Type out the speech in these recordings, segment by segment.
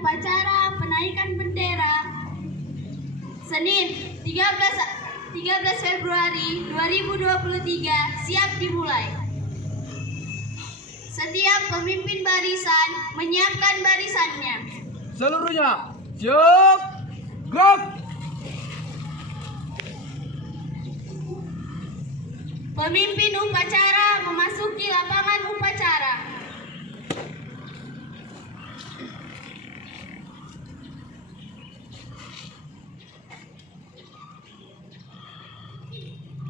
upacara penaikan bendera Senin 13 Februari 2023 siap dimulai. Setiap pemimpin barisan menyiapkan barisannya. Seluruhnya siap, gerak. Pemimpin upacara memasuki lapangan upacara.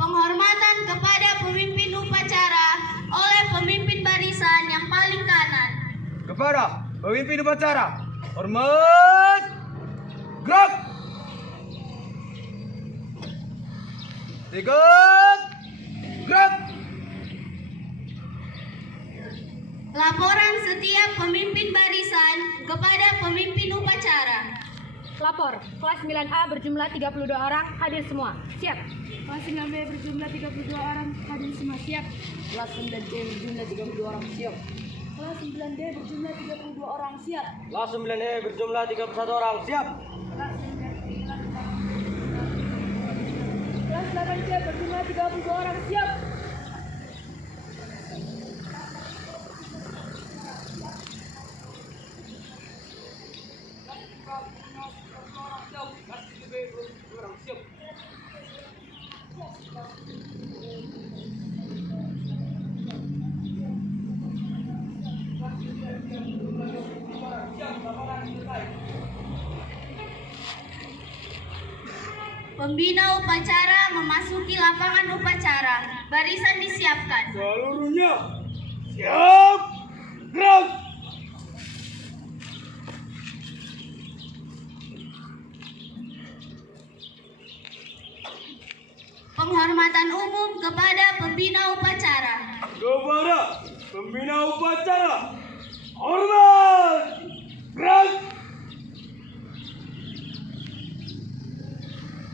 Penghormatan kepada pemimpin upacara oleh pemimpin barisan yang paling kanan. Kepada pemimpin upacara, hormat, gerak. Tegak, gerak. Laporan setiap pemimpin barisan kepada pemimpin upacara. Lapor, kelas 9A berjumlah 32 orang, hadir semua. Siap. Kelas 9B berjumlah 32 orang, hadir semua. Siap. Kelas 9C berjumlah 32 orang, siap. Kelas 9D berjumlah 32 orang, siap. Kelas 9E berjumlah 31 orang, siap. Kelas 8C berjumlah 32 orang, siap. Pembina upacara memasuki lapangan upacara. Barisan disiapkan. Seluruhnya siap, gerak. Penghormatan umum kepada pembina upacara. Kepada pembina upacara, hormat, gerak.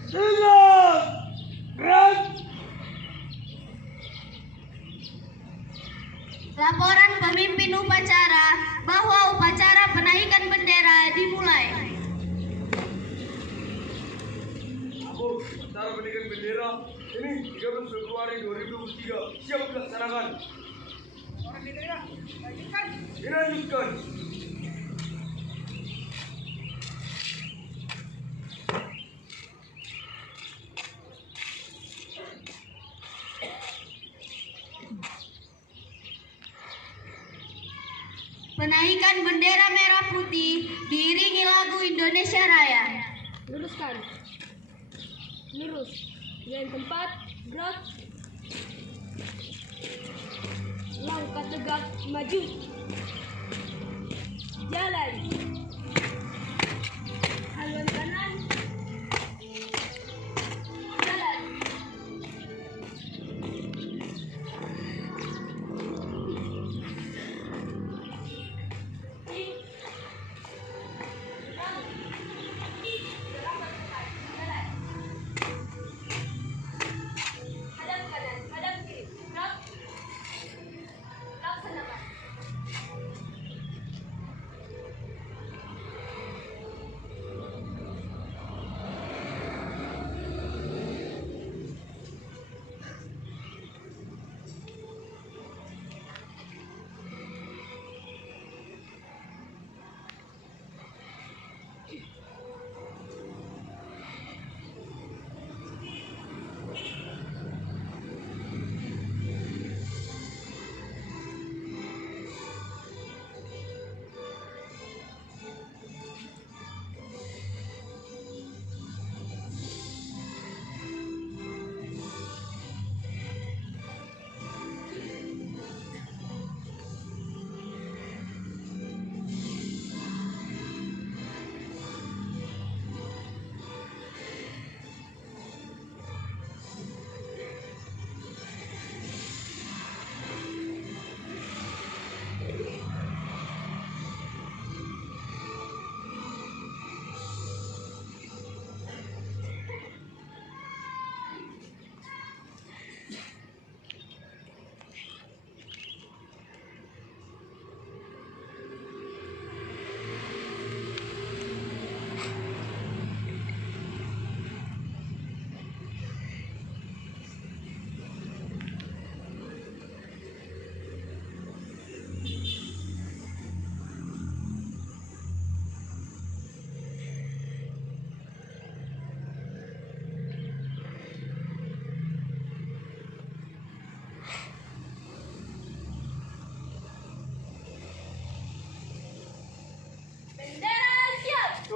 Tegak, gerak. Laporan pemimpin upacara bahwa upacara penaikan bendera dimulai. Acara penaikan bendera ini 13 Februari 2023 siap dilaksanakan. Dilanjutkan. Penaikan bendera merah putih diiringi lagu Indonesia Raya. Luruskan. Lurus. Yang tempat, gerak. Langkah tegak, maju. Jalan. Haluan kanan. Jalan. Hadap kanan, hadap kiri. Gerak. Laksanakan.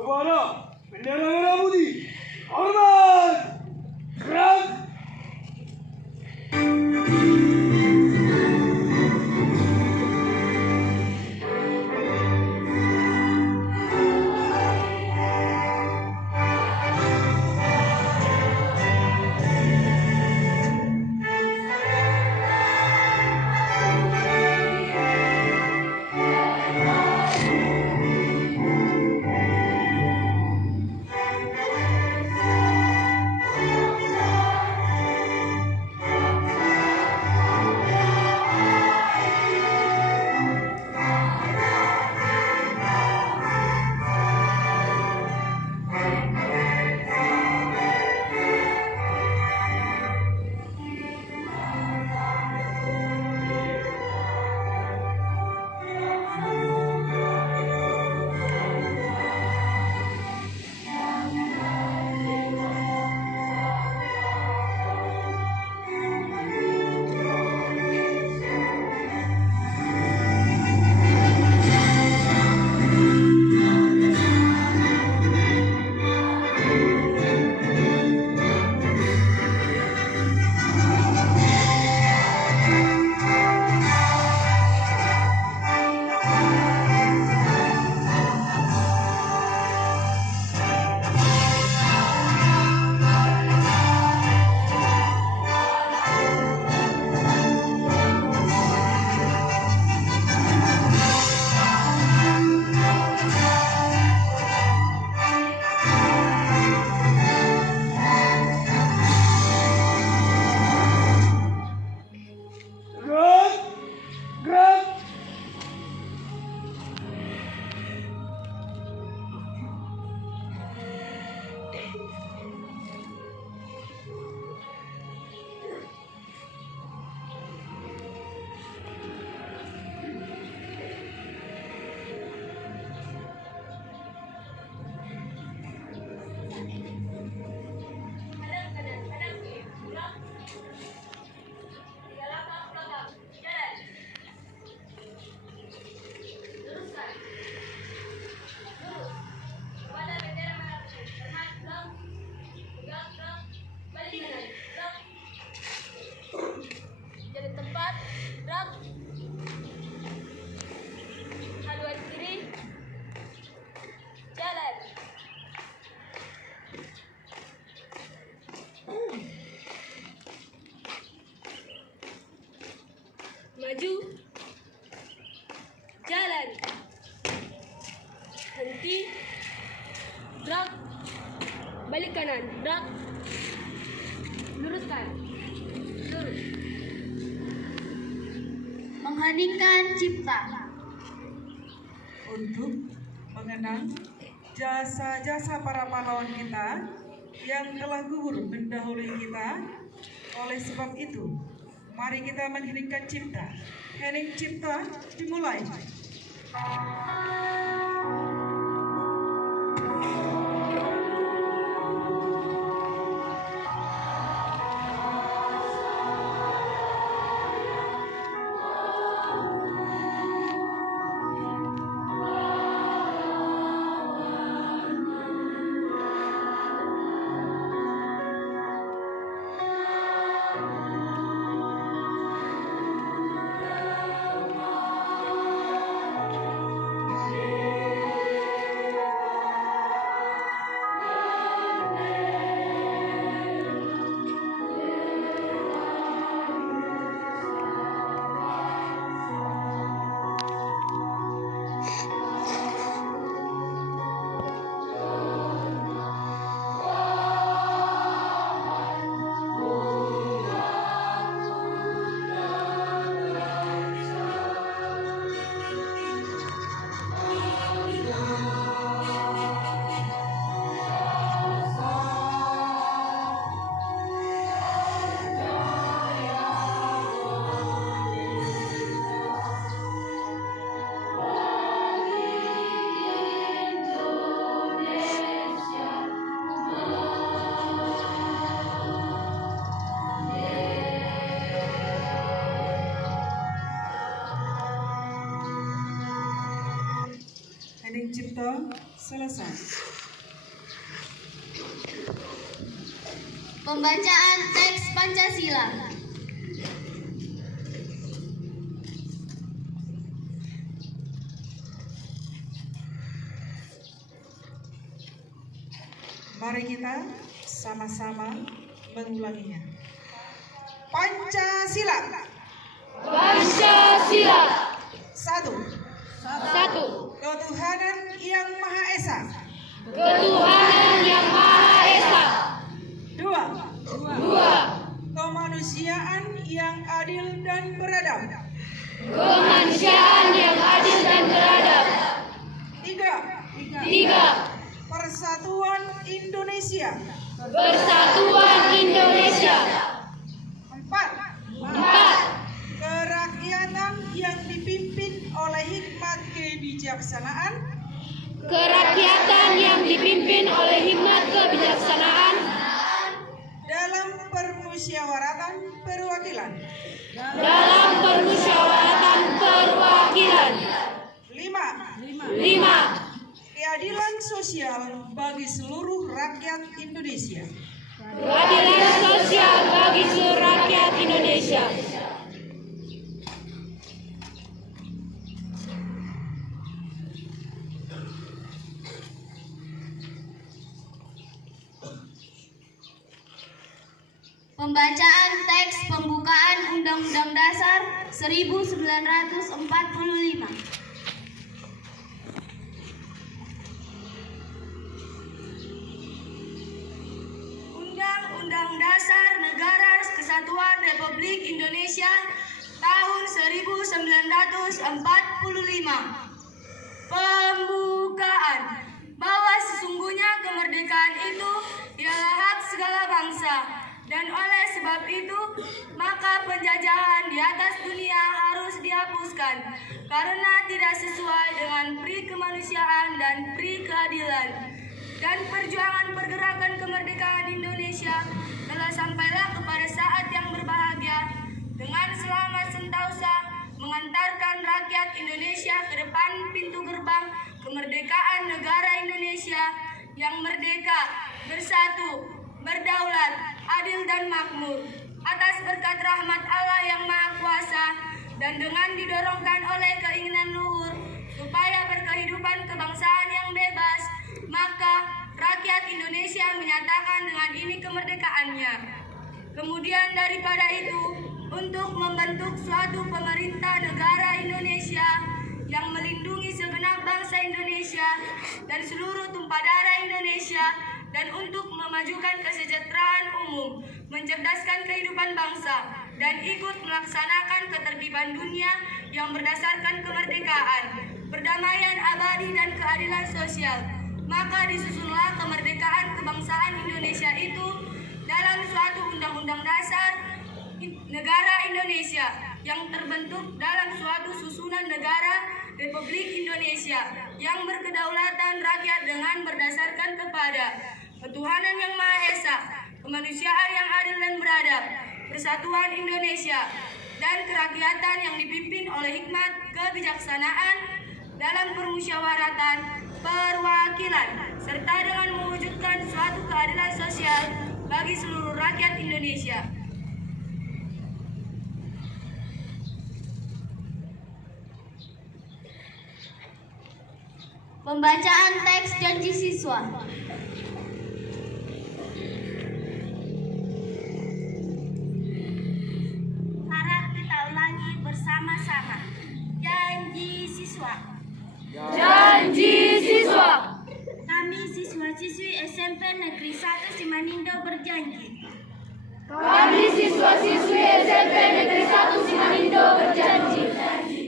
kepada bendera merah putih. Hormat! Gerak! Maju. Jalan. Henti. Gerak. Balik kanan. Gerak. Luruskan. Lurus. Mengheningkan cipta. Untuk mengenang jasa-jasa para pahlawan kita yang telah gugur mendahului kita. Oleh sebab itu, mari kita mengheningkan cipta. Hening cipta dimulai. Suto selesai. Pembacaan teks Pancasila. Mari kita sama-sama mengulanginya. Pancasila. Pancasila. Satu. Ketuhanan yang Maha Esa. Ketuhanan yang Maha Esa. Dua. 2. Kemanusiaan yang adil dan beradab. Kemanusiaan yang adil dan beradab. 3. Persatuan Indonesia. Persatuan Indonesia. 4. Kerakyatan yang dipimpin oleh hikmat kebijaksanaan. Kerakyatan yang dipimpin oleh hikmat kebijaksanaan. Dalam permusyawaratan perwakilan. Dalam permusyawaratan perwakilan. 5. Keadilan sosial bagi seluruh rakyat Indonesia. Keadilan sosial bagi seluruh rakyat Indonesia. Pembacaan teks pembukaan Undang-Undang Dasar 1945. Undang-Undang Dasar Negara Kesatuan Republik Indonesia tahun 1945. Pembukaan bahwa sesungguhnya kemerdekaan itu ialah hak segala bangsa, dan oleh sebab itu maka penjajahan di atas dunia harus dihapuskan karena tidak sesuai dengan pri kemanusiaan dan pri keadilan. Dan perjuangan pergerakan kemerdekaan Indonesia telah sampailah kepada saat yang berbahagia dengan selamat sentosa mengantarkan rakyat Indonesia ke depan pintu gerbang kemerdekaan negara Indonesia yang merdeka, bersatu, berdaulat, adil dan makmur atas berkat rahmat Allah yang Maha Kuasa, dan dengan didorongkan oleh keinginan luhur supaya berkehidupan kebangsaan yang bebas, maka rakyat Indonesia menyatakan dengan ini kemerdekaannya. Kemudian daripada itu, untuk membentuk suatu pemerintah negara Indonesia yang melindungi segenap bangsa Indonesia dan seluruh tumpah darah Indonesia, dan untuk memajukan kesejahteraan umum, mencerdaskan kehidupan bangsa, dan ikut melaksanakan ketertiban dunia yang berdasarkan kemerdekaan, perdamaian abadi dan keadilan sosial. Maka disusunlah kemerdekaan kebangsaan Indonesia itu dalam suatu undang-undang dasar negara Indonesia yang terbentuk dalam suatu susunan negara Republik Indonesia yang berkedaulatan rakyat dengan berdasarkan kepada ketuhanan yang Maha Esa, kemanusiaan yang adil dan beradab, persatuan Indonesia, dan kerakyatan yang dipimpin oleh hikmat kebijaksanaan dalam permusyawaratan perwakilan, serta dengan mewujudkan suatu keadilan sosial bagi seluruh rakyat Indonesia. Pembacaan teks janji siswa. Harap kita ulangi bersama-sama. Janji siswa. Janji siswa. Kami siswa-siswi SMP Negeri 1 Simanindo berjanji. Kami siswa-siswi SMP Negeri 1 Simanindo berjanji. 1.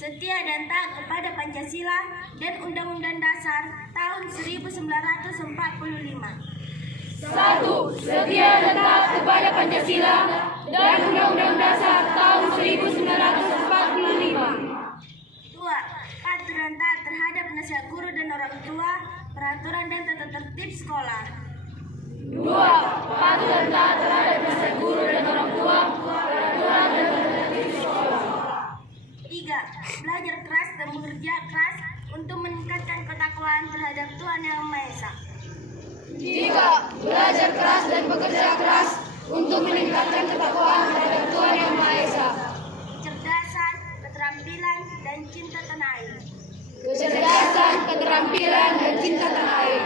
Setia dan taat kepada Pancasila dan Undang-Undang Dasar tahun 1945. 1. Setia dan taat kepada Pancasila dan Undang-Undang Dasar tahun 1945. 2. Patuh dan taat terhadap nasihat guru dan orang tua, peraturan dan tata tertib sekolah. 2. Patuh dan taat terhadap nasihat guru dan orang tua, peraturan dan tata tertib sekolah. 3. Belajar keras dan bekerja keras untuk meningkatkan ketakwaan terhadap Tuhan Yang Maha Esa. 3. Belajar keras dan bekerja keras untuk meningkatkan ketakwaan terhadap Tuhan Yang Maha Esa. Kecerdasan, keterampilan, dan cinta tanah air. Kecerdasan, keterampilan, dan cinta tanah air.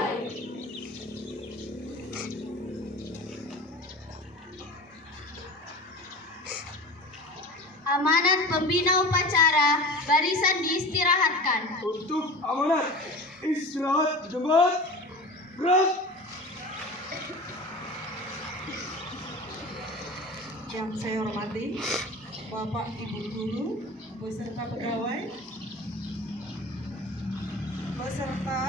Amanat pembina upacara, barisan diistirahatkan. Untuk amanat istirahat jemaat gerak. Yang saya hormati Bapak Ibu Guru beserta pegawai beserta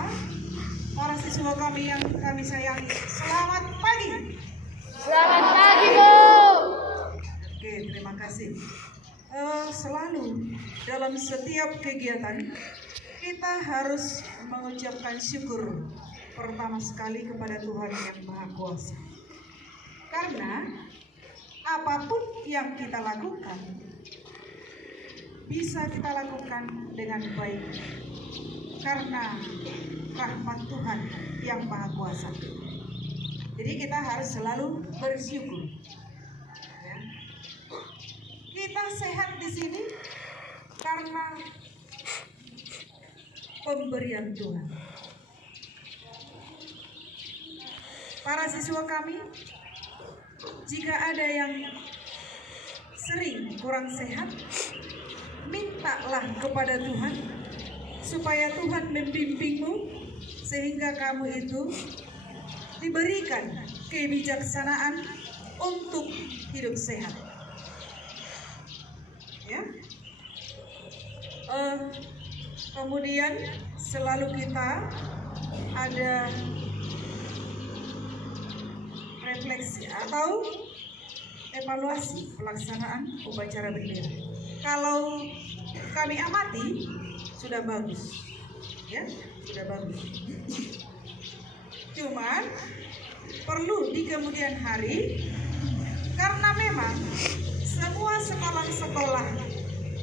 para siswa kami yang kami sayangi. Selamat pagi. Selamat pagi, Bu. Oke, terima kasih. Selalu dalam setiap kegiatan kita harus mengucapkan syukur pertama sekali kepada Tuhan Yang Maha Kuasa. Karena apapun yang kita lakukan bisa kita lakukan dengan baik karena rahmat Tuhan Yang Maha Kuasa. Jadi kita harus selalu bersyukur. Ya. Kita sehat di sini karena pemberian Tuhan. Para siswa kami, jika ada yang sering kurang sehat, mintalah kepada Tuhan supaya Tuhan membimbingmu sehingga kamu itu diberikan kebijaksanaan untuk hidup sehat. Ya. Kemudian selalu kita ada refleksi atau evaluasi pelaksanaan upacara bendera. Kalau kami amati sudah bagus, ya sudah bagus. Cuman perlu di kemudian hari, karena memang semua sekolah-sekolah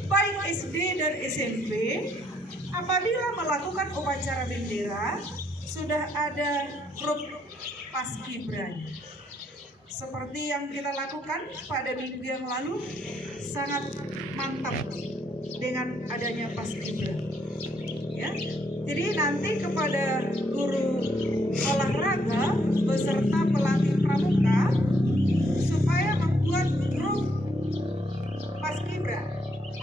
baik SD dan SMP apabila melakukan upacara bendera sudah ada grup paskibra. Seperti yang kita lakukan pada minggu yang lalu, sangat mantap dengan adanya paskibra. Ya, jadi nanti kepada guru olahraga beserta pelatih pramuka supaya membuat grup paskibra.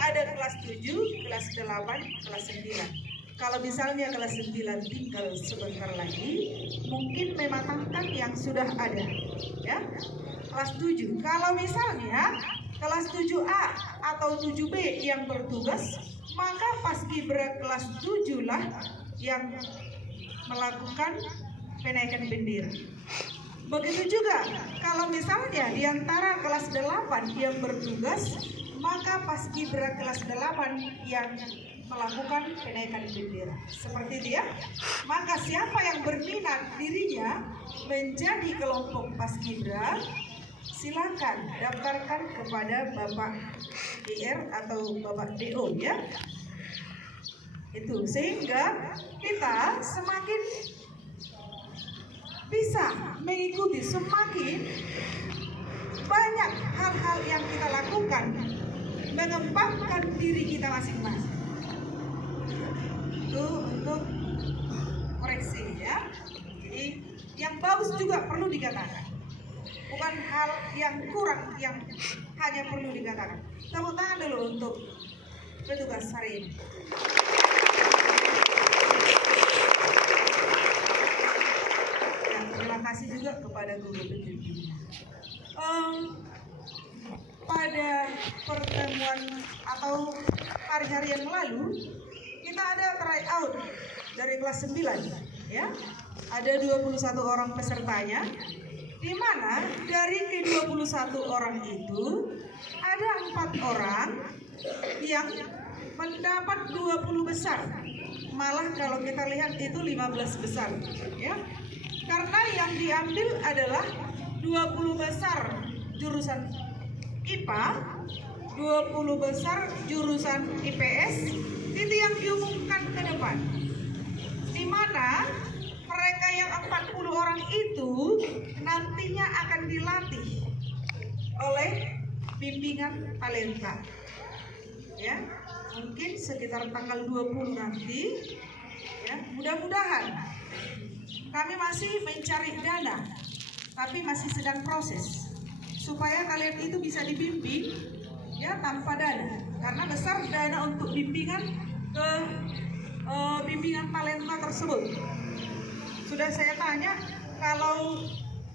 Ada kelas 7, kelas 8, kelas 9. Kalau misalnya kelas 9 tinggal sebentar lagi, mungkin mematangkan yang sudah ada, ya. Kelas 7. Kalau misalnya kelas 7A atau 7B yang bertugas, maka paskibra kelas 7 lah yang melakukan penaikan bendera. Begitu juga kalau misalnya di antara kelas 8 yang bertugas, maka paskibra kelas 8 yang melakukan kenaikan bendera. Seperti itu ya. Maka siapa yang berminat dirinya menjadi kelompok paskibra, silakan daftarkan kepada Bapak DR atau Bapak DO ya. Itu sehingga kita semakin bisa mengikuti, semakin banyak hal-hal yang kita lakukan mengembangkan diri kita masing-masing. Itu untuk koreksi ya. Jadi yang bagus juga perlu dikatakan, bukan hal yang kurang yang hanya perlu dikatakan. Tepuk tangan dulu untuk petugas hari ini. Ya, terima kasih juga kepada guru pendidik. Pada pertemuan atau hari-hari yang lalu kita ada tryout dari kelas 9 ya. Ada 21 orang pesertanya, di mana dari ke-21 orang itu ada 4 orang yang mendapat 20 besar. Malah kalau kita lihat itu 15 besar ya. Karena yang diambil adalah 20 besar jurusan IPA, 20 besar jurusan IPS. Itu yang diumumkan ke depan, di mana mereka yang 40 orang itu nantinya akan dilatih oleh bimbingan talenta. Ya, mungkin sekitar tanggal 20 nanti. Ya, mudah-mudahan. Kami masih mencari dana, tapi masih sedang proses supaya kalian itu bisa dibimbing ya tanpa dana, karena besar dana untuk bimbingan ke bimbingan talenta tersebut. Sudah saya tanya, kalau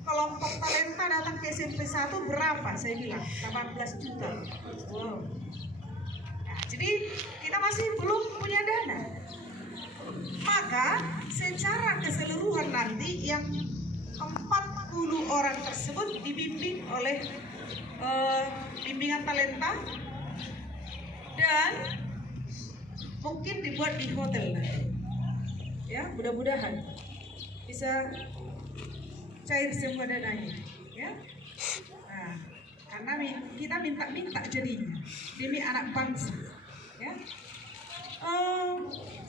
kelompok talenta datang ke SMP 1 berapa? Saya bilang 18 juta. Wow. Nah, jadi kita masih belum punya dana. Maka secara keseluruhan nanti yang 40 orang tersebut dibimbing oleh bimbingan talenta dan mungkin dibuat di hotel nanti. Ya, mudah-mudahan bisa cair semua dananya. Ya. Nah, karena kita minta jadinya demi anak bangsa. Ya.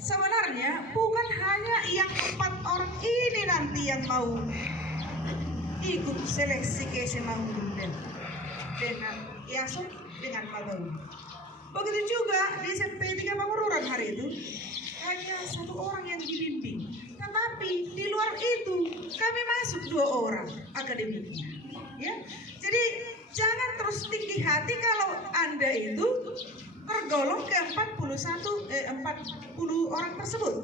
Sebenarnya bukan hanya yang 4 orang ini nanti yang mau ikut seleksi ke SMA Unggul dengan IASUP dengan Pagawi. Begitu juga di SMP 3 Pangururan hari itu hanya 1 orang yang dibimbing, tetapi di luar itu kami masuk 2 orang akademiknya. Ya, jadi jangan terus tinggi hati kalau Anda itu tergolong ke 40 orang tersebut,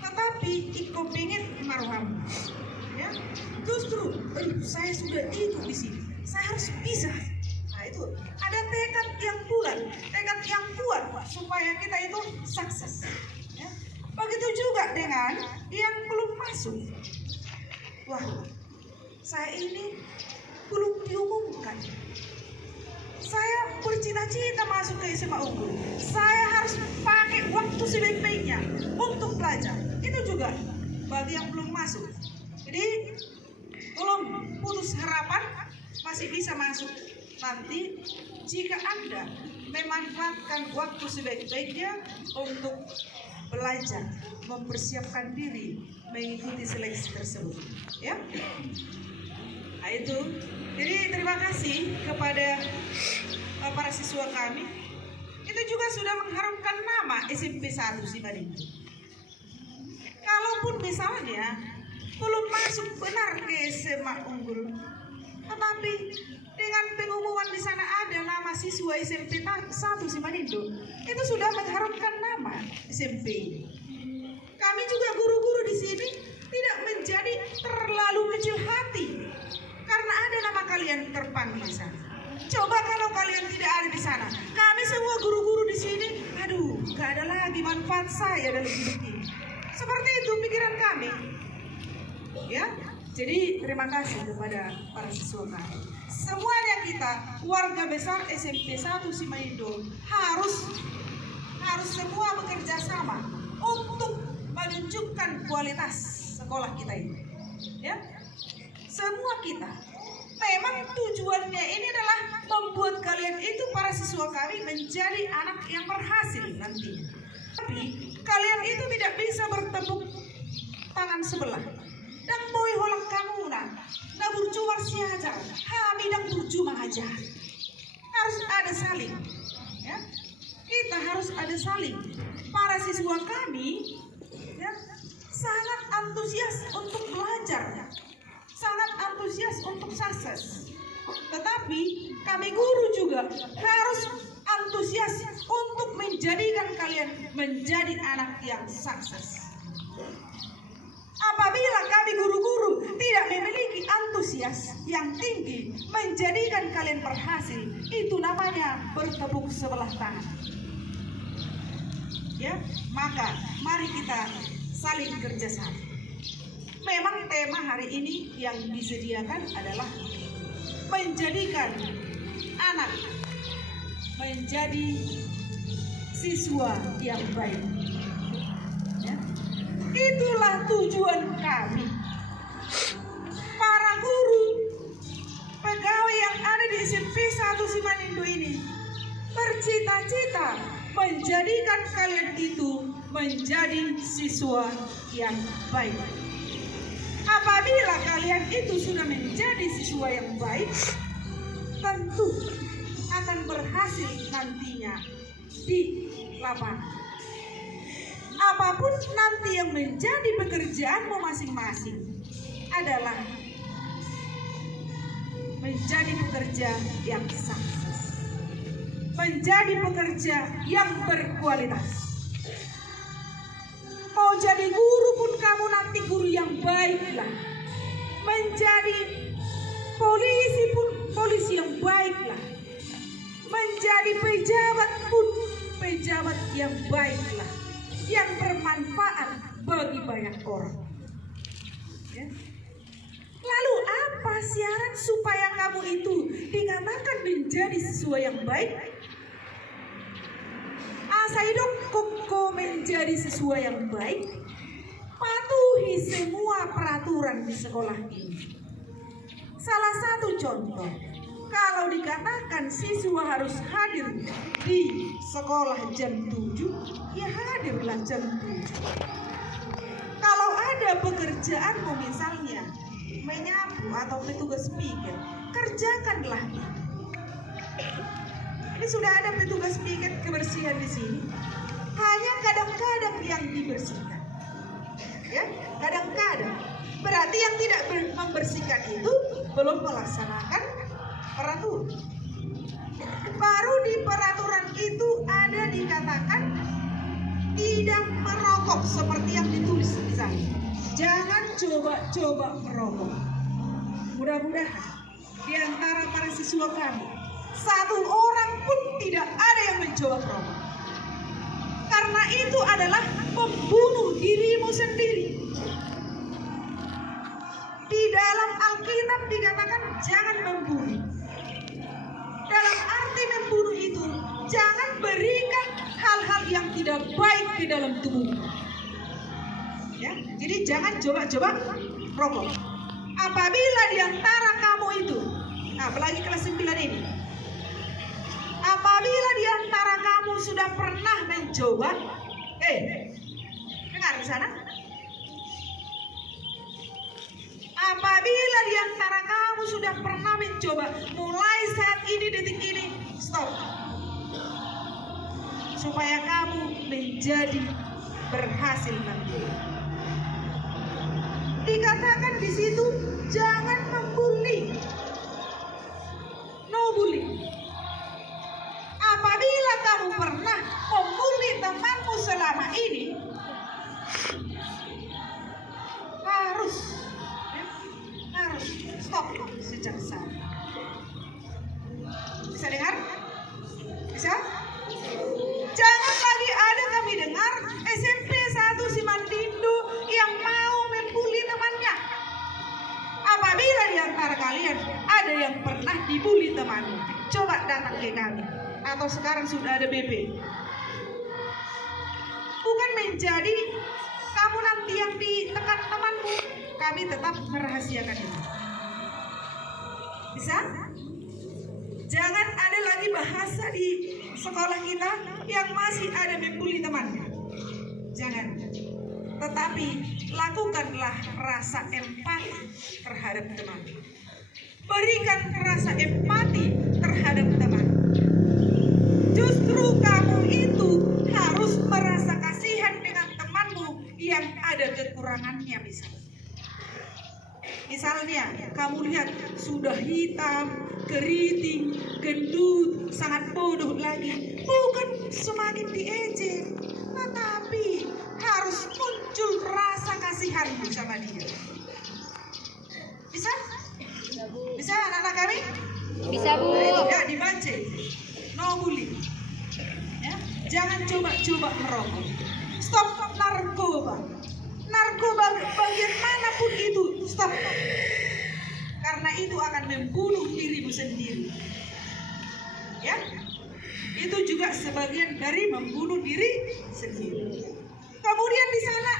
tetapi ikut pengen marham. Ya, justru saya sudah ikut di sini, saya harus bisa. Nah, itu ada tekad yang bulat, tekad yang kuat supaya kita itu sukses. Ya. Begitu juga dengan yang belum masuk. Wah, saya ini belum diumumkan. Saya bercita-cita masuk ke SMA Unggul. Saya harus pakai waktu sebaik-baiknya untuk belajar. Itu juga bagi yang belum masuk. Jadi belum putus harapan, masih bisa masuk. Nanti jika Anda memanfaatkan waktu sebaik-baiknya untuk belajar, mempersiapkan diri mengikuti seleksi tersebut. Ya. Nah, itu. Jadi terima kasih kepada para siswa kami. Itu juga sudah mengharumkan nama SMP 1 Simanindo. Kalaupun misalnya belum masuk benar ke SMA Unggul, tetapi dengan pengumuman di sana ada nama siswa SMP 1 Simanindo, itu sudah mengharumkan nama SMP. Kami juga guru-guru di sini tidak menjadi terlalu kecil hati karena ada nama kalian terpanggil di sana. Coba kalau kalian tidak ada di sana, kami semua guru-guru di sini, aduh, gak ada lagi manfaat saya dalam hidup ini. Seperti itu pikiran kami. Ya, jadi terima kasih kepada para siswa kami. Semuanya kita, warga besar SMP 1 Simanindo harus semua bekerja sama untuk menunjukkan kualitas sekolah kita ini. Ya. Semua kita memang tujuannya ini adalah membuat kalian itu para siswa kami menjadi anak yang berhasil nantinya. Tapi kalian itu tidak bisa bertepuk tangan sebelah dan boy holak kamu na burjuang siaja kami dan burjuang aja. Harus ada saling. Ya. Kita harus ada saling. Para siswa kami ya, sangat antusias untuk belajar, sangat antusias untuk sukses. Tetapi kami guru juga harus antusias untuk menjadikan kalian menjadi anak yang sukses. Apabila kami guru-guru tidak memiliki antusias yang tinggi menjadikan kalian berhasil, itu namanya bertepuk sebelah tangan. Ya, maka mari kita saling kerjasama. Memang tema hari ini yang disediakan adalah menjadikan anak menjadi siswa yang baik. Ya. Itulah tujuan kami. Para guru, pegawai yang ada di SMP 1 Simanindo ini bercita-cita menjadikan kalian itu menjadi siswa yang baik. Apabila kalian itu sudah menjadi siswa yang baik, tentu akan berhasil nantinya di lapangan. Apapun nanti yang menjadi pekerjaanmu masing-masing adalah menjadi pekerja yang sukses, menjadi pekerja yang berkualitas. Mau jadi guru pun kamu nanti guru yang baiklah. Menjadi polisi pun polisi yang baiklah. Menjadi pejabat pun pejabat yang baiklah, yang bermanfaat bagi banyak orang. Ya. Lalu apa syarat supaya kamu itu dikatakan menjadi siswa yang baik? Hidup koko menjadi siswa yang baik, patuhi semua peraturan di sekolah ini. Salah satu contoh, kalau dikatakan siswa harus hadir di sekolah jam 7, ya hadirlah jam 7. Kalau ada pekerjaanmu misalnya menyapu atau petugas piket, kerjakanlah itu. Ini sudah ada petugas piket kebersihan di sini. Hanya kadang-kadang yang dibersihkan. Ya, kadang-kadang. Berarti yang tidak membersihkan itu belum melaksanakan peraturan. Baru di peraturan itu ada dikatakan tidak merokok seperti yang ditulis misalnya. Jangan coba-coba merokok. Mudah-mudahan di antara para siswa kami satu orang pun tidak ada yang mencoba merokok. Karena itu adalah membunuh dirimu sendiri. Di dalam Alkitab dikatakan jangan membunuh. Dalam arti membunuh itu jangan berikan hal-hal yang tidak baik ke dalam tubuhmu. Ya, jadi jangan coba-coba merokok. Apabila di antara kamu itu, apalagi kelas 9 ini, apabila di antara kamu sudah pernah mencoba, dengar di sana. Apabila di antara kamu sudah pernah mencoba, mulai saat ini, detik ini, stop. Supaya kamu menjadi berhasil nanti. Dikatakan di situ jangan membuli, no bullying. Apabila kamu pernah membuli temanmu selama ini, harus stop sejak saat. Bisa dengar? Bisa? Jangan lagi ada kami dengar SMP 1 Simandindo yang mau membuli temannya. Apabila di antara kalian ada yang pernah dibuli temanmu, coba datang ke kami. Atau sekarang sudah ada BP. Bukan menjadi kamu nanti yang ditekan temanmu, kami tetap merahasiakan itu. Bisa? Jangan ada lagi bahasa di sekolah kita yang masih ada membuli temannya. Jangan. Tetapi lakukanlah rasa empati terhadap teman. Berikan rasa empati terhadap teman. Justru kamu itu harus merasa kasihan dengan temanmu yang ada kekurangannya misalnya kamu lihat sudah hitam, keriting, gendut, sangat bodoh lagi. Bukan semakin diejek, tetapi harus muncul rasa kasihan sama dia. Bisa? Bisa anak-anak kami? Bisa, Bu. Ya, dibaca. No bullying. Ya, jangan coba-coba merokok. Stop narkoba. Narkoba bagian manapun itu, stop. Karena itu akan membunuh dirimu sendiri. Ya, itu juga sebagian dari membunuh diri sendiri. Kemudian di sana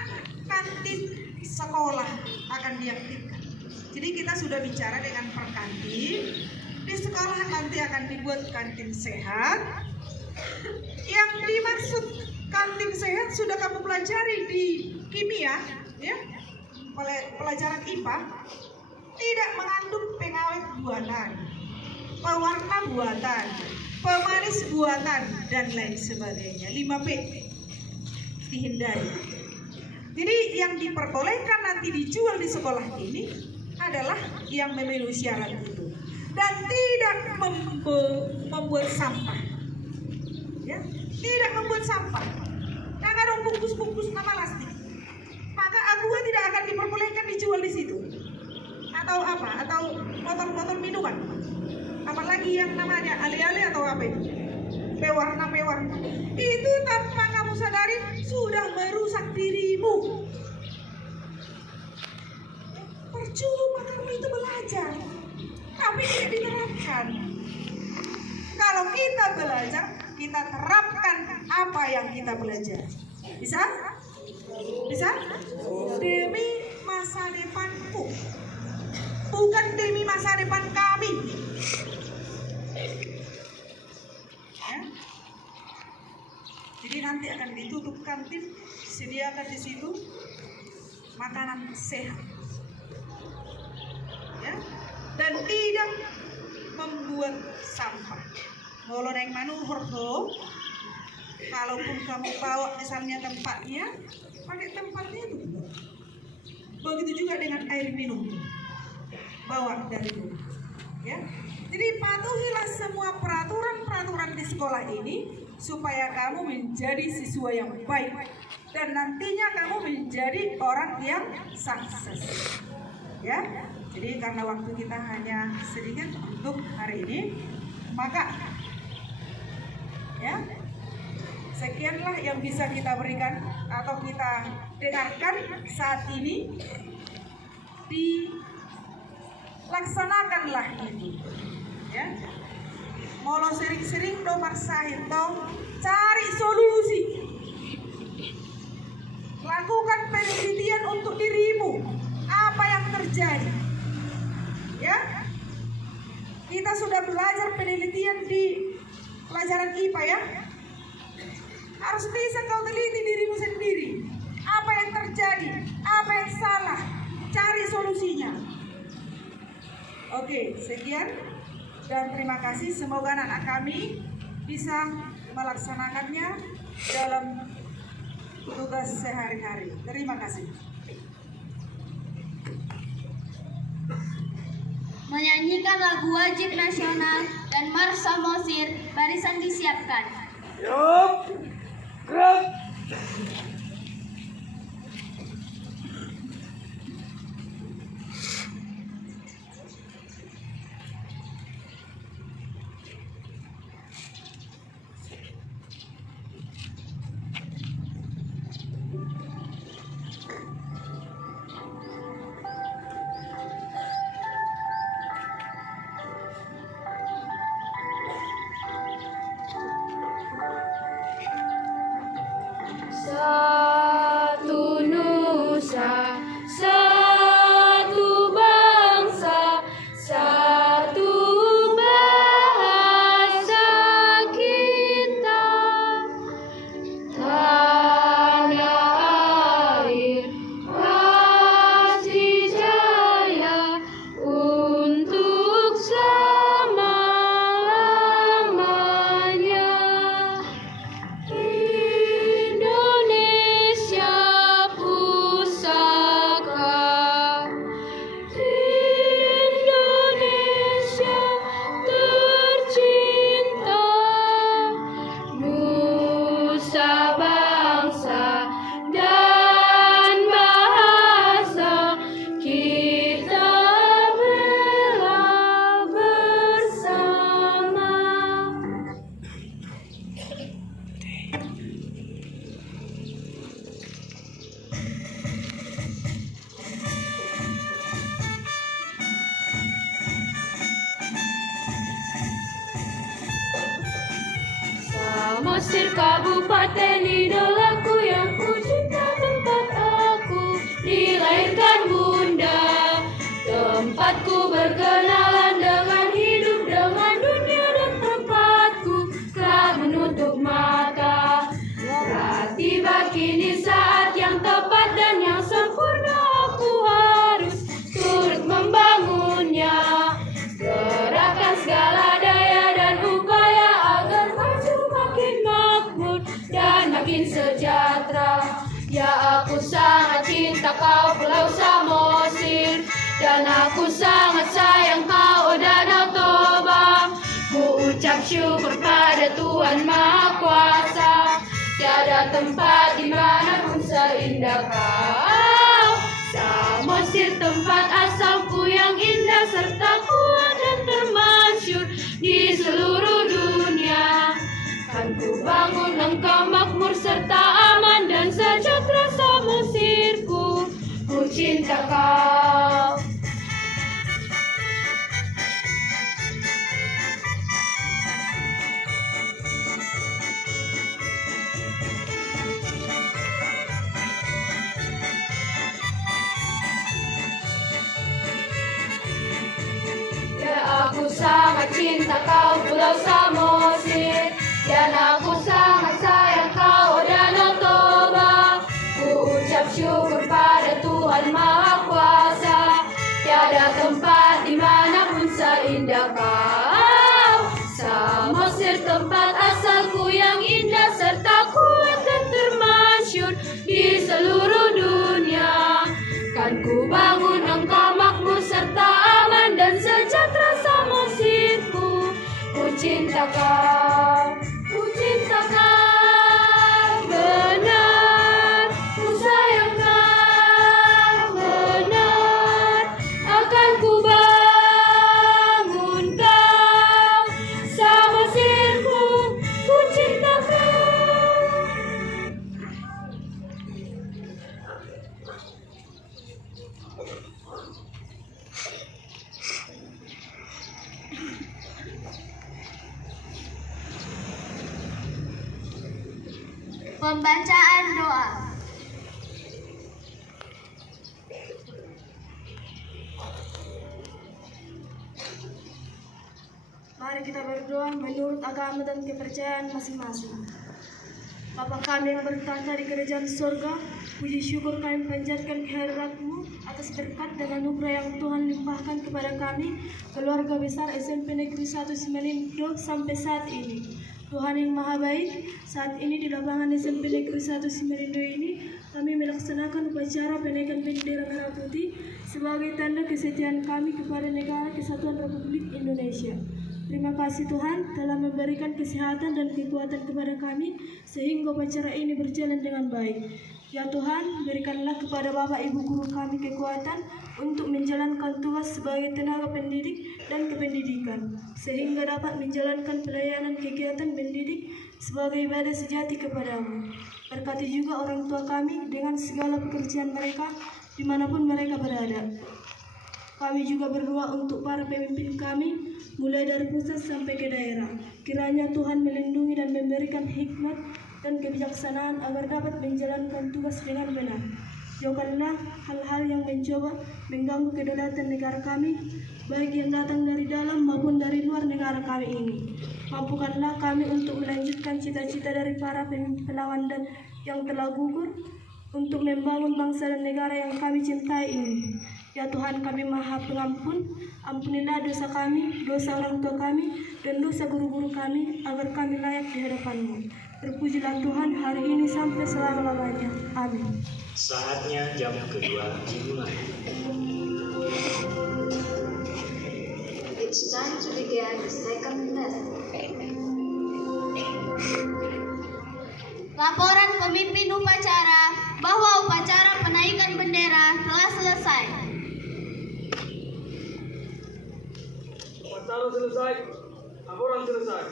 kantin sekolah akan diaktifkan. Jadi kita sudah bicara dengan perkantin. Di sekolah nanti akan dibuat kantin sehat. Yang dimaksud Kantin sehat sudah kamu pelajari di kimia, ya, pelajaran IPA. Tidak mengandung pengawet buatan, pewarna buatan, pemanis buatan, dan lain sebagainya. 5P dihindari. Jadi yang diperbolehkan nanti dijual di sekolah ini adalah yang memenuhi syarat itu dan tidak membuat sampah, ya, tidak membuat sampah. Jangan dong bungkus-bungkus nama plastik. Maka aqua tidak akan diperbolehkan dijual di situ. Atau apa? Atau botol-botol minuman. Apalagi yang namanya ale-ale atau apa itu? Pewarna-pewarna. Itu tanpa kamu sadari sudah merusak dirimu. Percuma kamu itu belajar, tapi tidak diterapkan. Kalau kita belajar, kita terapkan apa yang kita belajar. Bisa? Bisa? Demi masa depanku, bukan demi masa depan kami. Ya? Jadi nanti akan ditutup kantin, sediakan di situ makanan sehat, ya, dan tidak membuat sampah. Kalau naik manuhur tuh, kalaupun kamu bawa misalnya tempatnya, pakai tempatnya itu. Begitu juga dengan air minum, bawa dari rumah, ya. Jadi patuhilah semua peraturan di sekolah ini supaya kamu menjadi siswa yang baik dan nantinya kamu menjadi orang yang sukses, ya. Jadi karena waktu kita hanya sedikit untuk hari ini, maka ya sekianlah yang bisa kita berikan atau kita dengarkan saat ini. Dilaksanakanlah itu, ya. Molo sering-sering do maksain dong, cari solusi, lakukan penelitian untuk dirimu, apa yang terjadi, ya. Kita sudah belajar penelitian di pelajaran IPA, ya. Harus bisa kau teliti dirimu sendiri, apa yang terjadi, apa yang salah, cari solusinya. Oke, sekian dan terima kasih. Semoga anak-anak kami bisa melaksanakannya dalam tugas sehari-hari. Terima kasih. Menyanyikan lagu wajib nasional dan Mars Samosir, barisan disiapkan. Yup, gerak. Satu nusa, satu bangsa, satu bahasa kita. Tanah air pasti jaya untuk selama-lamanya. Indonesia pusaka, Indonesia tercinta, nusa bangsa dan bahasa kita belah bersama. Samosir Kabupaten idolaku yang kucinta, tempat aku dilahirkan bunda, tempatku berkenalan dengan hidup, dengan dunia dan tempatku telah menutup mata. tempat dimanapun seindah kau. Samosir tempat asalku yang indah serta kuat dan termasyur di seluruh dunia. Kan ku bangun engkau makmur serta aman dan sejahtera Samosirku. Ku cinta kau. Ya aku sangat cinta kau Pulau Samosir, dan aku sangat sayang kau Danau Toba. Ku ucap syukur pada Tuhan Maha Kuasa, tiada tempat dimanapun seindah kau. Samosir tempat asalku yang indah serta kuat dan termasyur di seluruh dunia. Kan ku bangun engkau makmur serta aman dan sejahtera Samosirku. Ku cinta kau, ku cinta kau benar, ku sayang kau benar. Akan ku bangun kau Samosirku, ku cinta kau. Pembacaan doa. Mari kita berdoa menurut agama dan kepercayaan masing-masing. Bapa kami yang bertahta di kerajaan surga, puji syukur kami panjatkan kehadirat-Mu atas berkat dan anugerah yang Tuhan limpahkan kepada kami, keluarga besar SMP Negeri 1 Simelindo sampai saat ini. Tuhan yang Maha Baik, saat ini di lapangan SMP Negeri 1 Simelindo ini, kami melaksanakan upacara penaikan bendera merah putih sebagai tanda kesetiaan kami kepada Negara Kesatuan Republik Indonesia. Terima kasih Tuhan telah memberikan kesehatan dan kekuatan kepada kami sehingga upacara ini berjalan dengan baik. Ya Tuhan, berikanlah kepada Bapak Ibu guru kami kekuatan untuk menjalankan tugas sebagai tenaga pendidik dan kependidikan, sehingga dapat menjalankan pelayanan kegiatan mendidik sebagai ibadah sejati kepadamu. Berkati juga orang tua kami dengan segala pekerjaan mereka dimanapun mereka berada. Kami juga berdoa untuk para pemimpin kami, mulai dari pusat sampai ke daerah. Kiranya Tuhan melindungi dan memberikan hikmat dan kebijaksanaan agar dapat menjalankan tugas dengan benar. Jauhkanlah hal-hal yang mencoba mengganggu kedaulatan negara kami, baik yang datang dari dalam maupun dari luar negara kami ini. Mampukanlah kami untuk melanjutkan cita-cita dari para pahlawan dan yang telah gugur untuk membangun bangsa dan negara yang kami cintai ini. Ya Tuhan kami Maha Pengampun, ampunilah dosa kami, dosa orang tua kami, dan dosa guru-guru kami, agar kami layak di hadapan-Mu. Terpujilah Tuhan hari ini sampai selama-lamanya. Amin. Saatnya jam kedua dimulai. It's time to begin the second lesson. Laporan pemimpin upacara bahwa upacara penaikan bendera telah selesai. Upacara selesai, laporan selesai.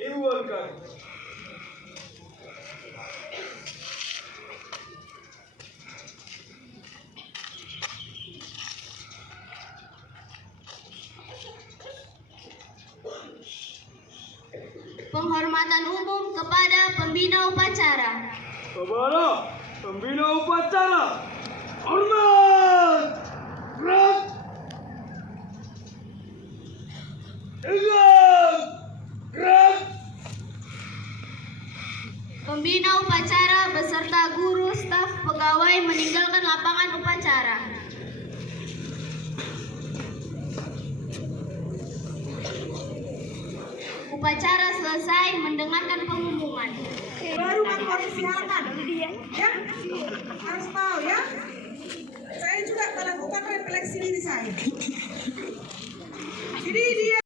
Dibubarkan. Penghormatan umum kepada pembina upacara. Kepada pembina upacara, hormat, gerak, tegak, gerak. Pembina upacara beserta guru, staf, pegawai meninggalkan lapangan upacara. Upacara selesai, mendengarkan pengumuman. Baru kan posisi halaman, ya harus tahu ya. Saya juga melakukan refleksi diri saya. Jadi dia